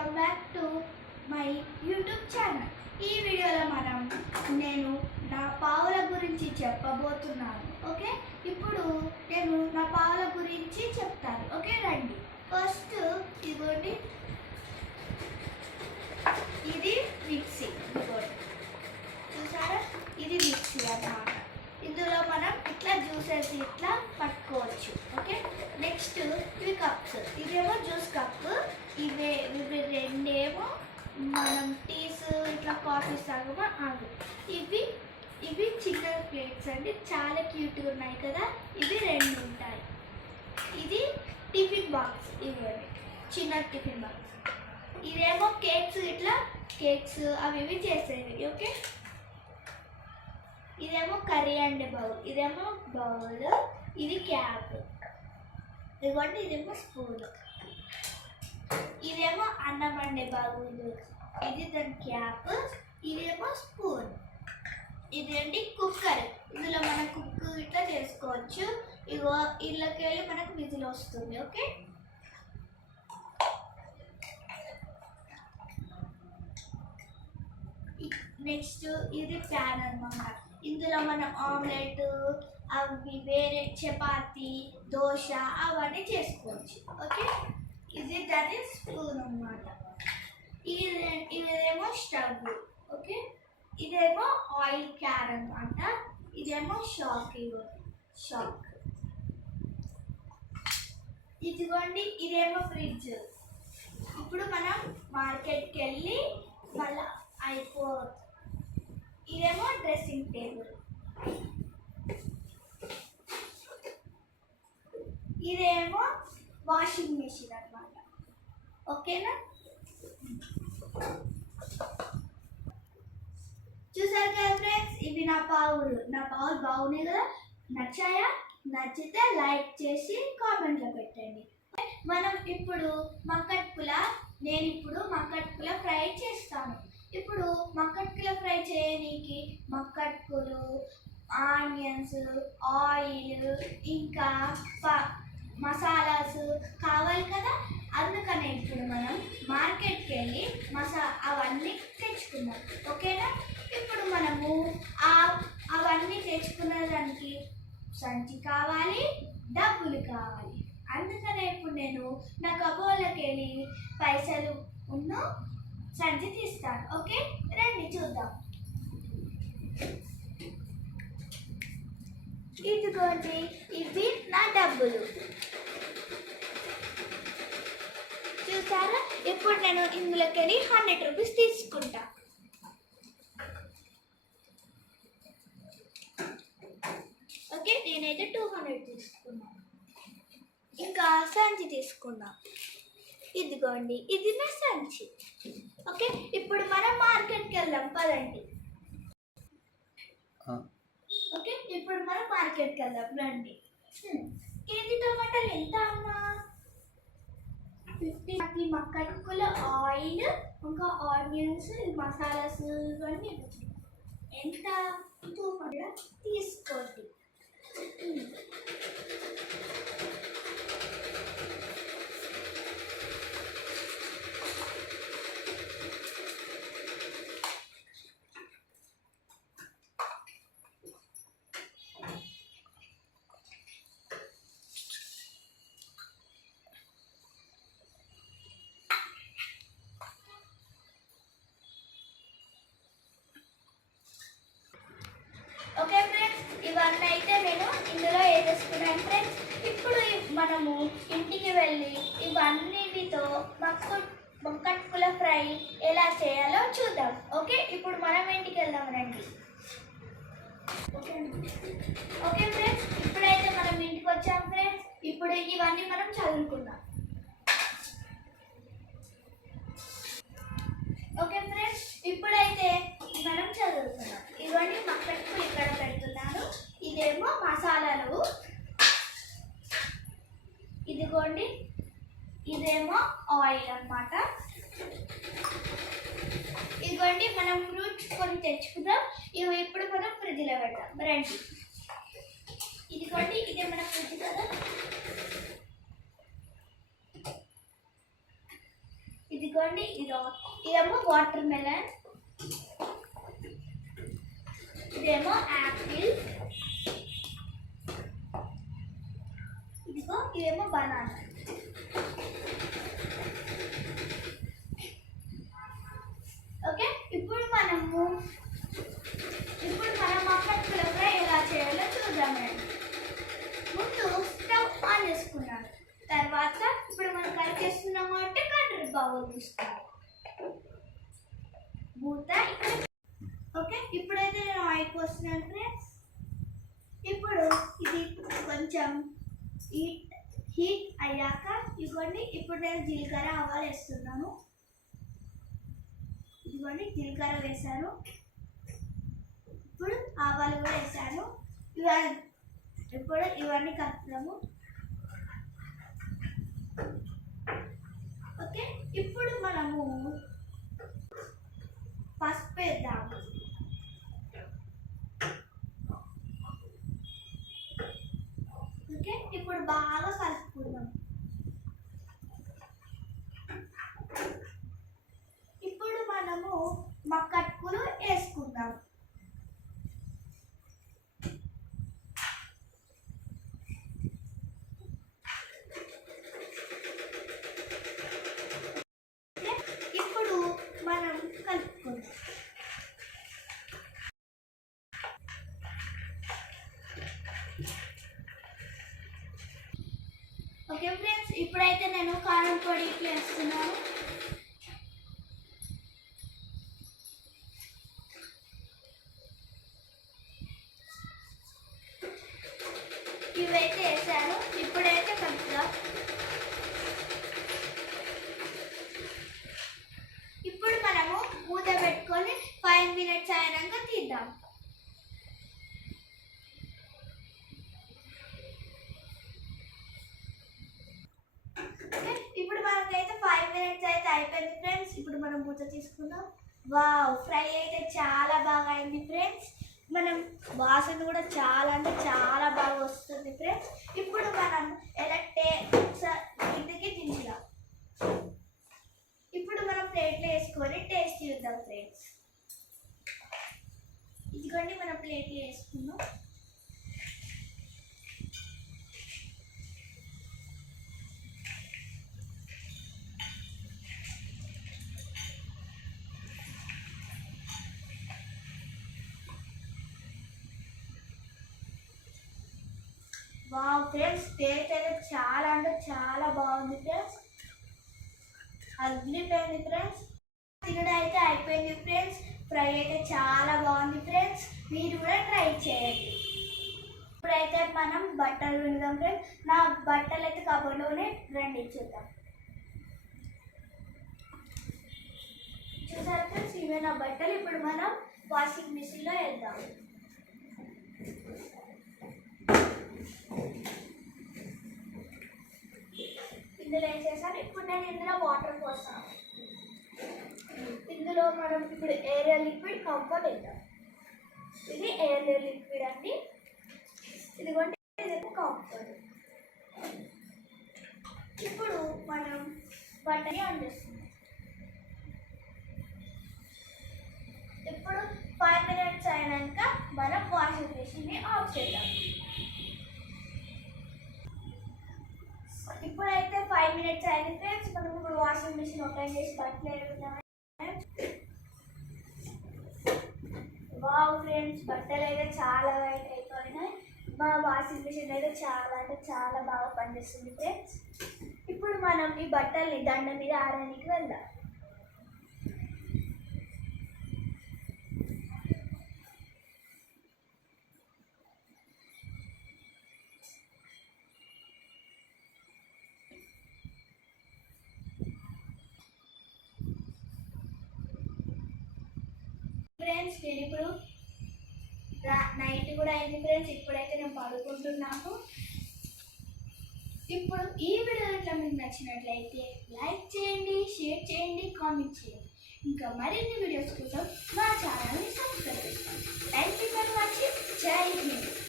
Welcome back to my YouTube channel. ఈ వీడియోలో నేను నా పావుల గురించి చెప్పబోతున్నాను. ఓకే, ఇప్పుడు నేను నా పావుల గురించి చెప్తాను. ఓకే రండి. ఫస్ట్ ఇదిగోండి, ఇది మిక్సీ. ఇదిగోండి చూసారా, ఇది మిక్సీ అన్నమాట. ఇందులో మనం ఇట్లా జ్యూసెస్ ఇట్లా పట్టుకోవచ్చు. ఓకే, నెక్స్ట్ ఇవి కప్స్. ఇదేమో జ్యూస్ కప్, ఇవి రెండేమో మనం టీస్ ఇట్లా కాఫీస్ తాగమో అవి. ఇవి చిన్న ప్లేట్స్ అండి, చాలా క్యూట్గా ఉన్నాయి కదా. ఇవి రెండు ఉంటాయి. ఇది టిఫిన్ బాక్స్, ఇవ్వండి చిన్న టిఫిన్ బాక్స్. ఇదేమో కేక్స్, ఇట్లా కేక్స్ అవి ఇవి చేసేవి. ఓకే, ఇదేమో కర్రీ అండ్ బౌల్. ఇదేమో బౌల్, ఇది క్యాప్. ఇదిగోండి, ఇదేమో స్పూన్. ఇదేమో అన్నం వండే బౌల్, ఇది దాని క్యాప్. ఇదేమో స్పూన్. ఇదేంటి కుక్కర్. ఇందులో మనం కుక్ ఇట్లా చేసుకోవచ్చు. ఇగో ఇళ్ళకి వెళ్ళి మనకు విజిల్ వస్తుంది. ఓకే, నెక్స్ట్ ఇది ప్యాన్ అన్నమాట. ఇందులో మనం ఆమ్లెట్ అవి వేరే చపాతి దోశ అవన్నీ చేసుకోవచ్చు. ఓకే, ఇది దాని స్పూన్ అన్నమాట. ఇదేమో స్టవ్. ఓకే, ఇదేమో ఆయిల్ క్యాన్ అన్నమాట. ఇదేమో షాక్. షాక్ ఇదిగోండి, ఇదేమో ఫ్రిడ్జ్. ఇప్పుడు మనం మార్కెట్కి వెళ్ళి మళ్ళీ ఇదేమో డ్రెస్సింగ్ టేబుల్. ఇదేమో వాషింగ్ మెషిన్ అన్నమాట. ఓకేనా, చూసారు కదా ఫ్రెండ్స్, ఇవి నా పావులు బాగున్నాయి కదా. నచ్చాయా? నచ్చితే లైక్ చేసి కామెంట్లో పెట్టండి. మనం ఇప్పుడు నేను ఇప్పుడు మక్కట్కుల ఫ్రై చేస్తాను. ఇప్పుడు మక్కట్కుల ఫ్రై చేయడానికి మక్కట్కులు, ఆనియన్స్, ఆయిల్ ఇంకా మసాలాస్ కావాలి కదా. అందుకనే ఇప్పుడు మనం మార్కెట్కి వెళ్ళి అవన్నీ తెచ్చుకుందాం. ఓకేనా, ఇప్పుడు మనము అవన్నీ తెచ్చుకున్న దానికి సంచి కావాలి, డబ్బులు కావాలి. అందుకనే ఇప్పుడు నేను నా కబోర్డ్లోకి వెళ్ళి పైసలు ఉన్న సంచి తీస్తాను. ఓకే రండి చూద్దాం. ఇదిగోండి, ఇవి నా డబ్బులు. చూసారా, ఇప్పుడు నేను ఇందులోకి వెళ్ళి 100 రూపీస్ తీసుకుంటా. ఓకే, నేనైతే 200 తీసుకున్నాను. ఇంకా సంచి తీసుకున్నా. ఇదిగోండి, ఇది నా సంచి. ఓకే, ఇప్పుడు మనం మార్కెట్కి వెళ్దాం పదండి. ఓకే, ఇప్పుడు మనం మార్కెట్కి వెళ్దాం రండి. కేజీ టమాటాలు ఎంత అమ్మా? 50. మక్కట్కుల ఆయిల్ ఇంకా ఆనియన్స్ మసాలాస్ ఇవన్నీ ఎంత? 200 తీసుకోండి. ఓకే ఫ్రెండ్స్, ఇవన్నీ అయితే నేను ఇందులో వేసేసుకున్నాను ఫ్రెండ్స్. ఇప్పుడు మనము ఇంటికి వెళ్ళి ఇవన్నిటితో మక్కట్కుల ఫ్రై ఎలా చేయాలో చూద్దాం. ఓకే, ఇప్పుడు మనం ఇంటికి వెళ్దాం రండి. ఓకే ఫ్రెండ్స్, ఇప్పుడైతే మనం ఇంటికి వచ్చాం ఫ్రెండ్స్. ఇప్పుడు ఇవన్నీ మనం చదువుకుందాం. ఓకే ఫ్రెండ్స్, ఇప్పుడైతే మనం చదువుతున్నాం. ఇవన్నీ మక్కట్కులు ఇక్కడ పెడుతున్నాను. ఇదేమో మసాలాలు. ఇదిగోండి, ఇదేమో ఆయిల్ అన్నమాట. ఇదిగోండి, మనం ఫ్రూట్స్ కొన్ని తెచ్చుకుందాం. ఇవి ఇప్పుడు మనం ఫ్రిడ్జ్లో పెడదాం రండి. ఇదిగోండి, ఇదే మన ఫ్రిడ్జ్ కదా. ఇదిగో ఇదిగోండి ఇదేమో వాటర్ మెలన్, ఇదేమో యాపిల్, ఇదేమో బనానా. ఓకే, ఇప్పుడు మనం మక్కలు ఫ్రై ఎలా చేయాలో చూద్దామండి. ముందు స్టవ్ ఆన్ చేసుకున్నాను. తర్వాత ఇప్పుడు మనం కట్ చేసుకున్నాం కాబట్టి కర్రీ బౌల్ తీసుకున్నాం. మూత ఇక్కడ. ఓకే, ఇప్పుడైతే నేను ఆయిల్ పోస్తున్నాను ఫ్రెండ్స్. ఇప్పుడు ఇది కొంచెం హీట్ అయ్యాక ఇదిగోండి ఇప్పుడు నేను జీలకర్ర ఆవాలు వేస్తున్నాను. ఇదిగోండి జీలకర్ర వేసాను. ఇప్పుడు ఆవాలు కూడా వేసాను. ఇప్పుడు ఇవన్నీ కలుపుతాము. ఓకే, ఇప్పుడు మనము పసుపు వేద్దాము. ఓకే, ఇప్పుడు బాగా కలుపుకుందాం. ఇప్పుడు మనము మక్కట్లు వేసుకుందాం. ఇప్పుడు మనం కలుపుకుందాం. ఓకే ఫ్రెండ్స్, ఇప్పుడైతే నేను కారం పొడి ఇట్లా వేస్తున్నాను. ఇవైతే వేసాను. ఇప్పుడైతే కలుపుదాం. ఇప్పుడు మనము మూత పెట్టుకొని 5 minutes అయినాక తీద్దాం. ఇప్పుడు మనకైతే 5 minutes అయితే అయిపోయింది ఫ్రెండ్స్. ఇప్పుడు మనం మూత తీసుకుందాం. వావ్, ఫ్రై అయితే చాలా బాగా అయింది ఫ్రెండ్స్. మనం వాసన కూడా చాలా అంటే చాలా బాగా వస్తుంది ఫ్రెండ్స్. ఇప్పుడు మనం ఎలా ఇంటికి దించుదాం. ఇప్పుడు మనం ప్లేట్లో వేసుకొని టేస్ట్ చూద్దాం ఫ్రెండ్స్. ఇదిగోండి మనం ప్లేట్లో వేసుకుందాం. వావ్ ఫ్రెండ్స్, టేస్ట్ అయితే చాలా అంటే చాలా బాగుంది ఫ్రెండ్స్. అదిరిపోయింది ఫ్రెండ్స్. తినడం అయితే అయిపోయింది ఫ్రెండ్స్. ఫ్రై అయితే చాలా బాగుంది ఫ్రెండ్స్. మీరు కూడా ట్రై చేయండి. ఇప్పుడైతే మనం బట్టలు విందాం ఫ్రెండ్స్. నా బట్టలు అయితే కబోర్డ్లోనే రండి చూద్దాం. చూసారు ఫ్రెండ్స్, ఇవే నా బట్టలు. ఇప్పుడు మనం వాషింగ్ మిషన్లో వేద్దాం. ఇందులో వేసేసాను. ఇప్పుడు నేను ఇందులో వాటర్ పోస్తాను. ఇందులో మనం ఇప్పుడు ఏరియల్ లిక్విడ్ కంఫర్ట్ వేద్దాం. ఇది ఏరియల్ లిక్విడ్ అండి. ఇదిగోండి ఇది కంఫర్ట్. ఇప్పుడు మనం బట్టని ఆన్ చేస్తున్నాం. ఇప్పుడు 5 minutes అయినాక మనం వాషింగ్ మెషిన్ని ఆఫ్ చేద్దాం. ఇప్పుడైతే 5 minutes అయింది ఫ్రెండ్స్. మనం ఇప్పుడు వాషింగ్ మెషిన్ ఓపెన్ చేసి బట్టలు వేసుకుందాం. వావ్ ఫ్రెండ్స్, బట్టలు అయితే చాలా వైట్ అయిపోయినాయి. మా వాషింగ్ మెషిన్ అయితే చాలా అంటే చాలా బాగా పనిచేస్తుంది ఫ్రెండ్స్. ఇప్పుడు మనం ఈ బట్టల్ని దండ మీద ఆరడానికి వెళ్దాం. ఫ్రెండ్స్, నేను ఇప్పుడు నైట్ కూడా అయింది ఫ్రెండ్స్. ఇప్పుడైతే నేను పడుకుంటున్నాను. ఇప్పుడు ఈ వీడియో ఇట్లా మీకు నచ్చినట్లయితే లైక్ చేయండి, షేర్ చేయండి, కామెంట్ చేయండి. ఇంకా మరిన్ని వీడియోస్ కోసం మా ఛానల్ని సబ్స్క్రైబ్ చేసుకోండి. Thank you for watching. జై హింద్.